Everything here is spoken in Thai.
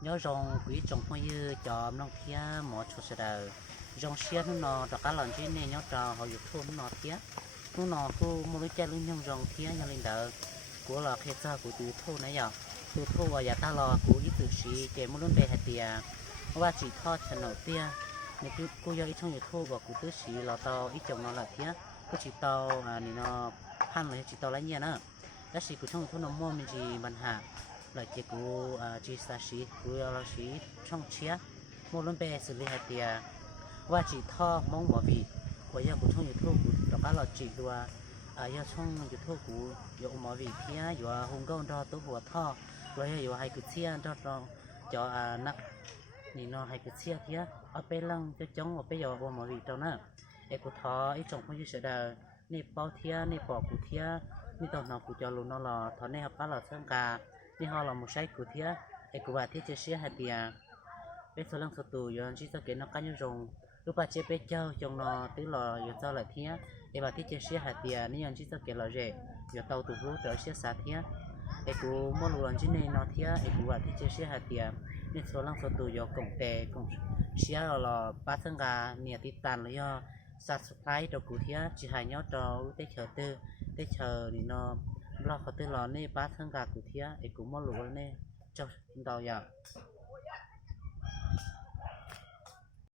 nhớ rong quý trồng hoa dư cho nông thía mỏ cho sẽ đời rong xia nó cho cá lần chứ nên nhớ trò họ dục thôn nó thía nó cô mua cái chai lưng nhông rong thía nhà lên đỡ của là khi ra của từ thôn nãy giờ từ thôn vào giờ ta lo của ít từ xí để mua luôn về hạt tiềnว่าchỉทอดขนมเตี้ยในกูยออีช่องอยู่ทั่วบอกกูตื้อสีเราเตาอีจงเราละเตี้ยก็chỉเตานี่เนาะพันเลยchỉเตาไรเนี่ยนะแล้วสีกูช่องทั่วน้ำมันมีจีปัญหาเลยเจ้ากูจีสาสีกูเราสีช่องเชียมูลนเปสื่อเลยเตี้ยว่าchỉทอดมองบ่บีกูยอกูช่องอยู่ทั่วกูดอกก็เราจีตัวยอช่องอยู่ทั่วกูยอหมอบีเพี้ยอยู่หงก้อนรอตัวหัวท่อrồiอยู่ให้กูเชียรอchoนักนี่เนาะให้กูเชียเทียเอาไปลังจะจ้องเอาไปหยอบ่หมอวีตอนนั้นไอ้กูท้อไอ้จงพยุเสดานี่เป้าเทียนี่ปอกกูเทียนี่ตอนนอนกูจะรู้นอนรอทอนนี่ครับป้าเราเส้นกานี่ฮอเราไม่ใช้กูเทียไอ้กูว่าที่จะเสียหายเปียเป็นส่วนลังสตูย้อนที่จะเกิดนักการยุรงรูปเจ็บเป็นเจ้าจงนอตื้อรออยู่เจ้าหลายเทียไอ้ว่าที่จะเสียหายเปียนี่ย้อนที่จะเกิดเราเจอยู่เตาตูรู้เดี๋ยวเสียสาเทียไอ้กูมอลูรันจีเนนอเทียไอ้กูว่าที่จะเสียหายเปียนี่ส่วนลังสตูยกงเตกงเชียเราป้าทั้งกาเนี่ยติดตันเลยย่อสัตว์สุดท้ายตัวกูเทียจีหายย่อตัวได้เฉยตื้อได้เฉยนี่เนาะเราเขาตื้อรอนี่ป้าทั้งกากูเทียไอ้กูมอลูรันนี่เจ้าดาวอย่าง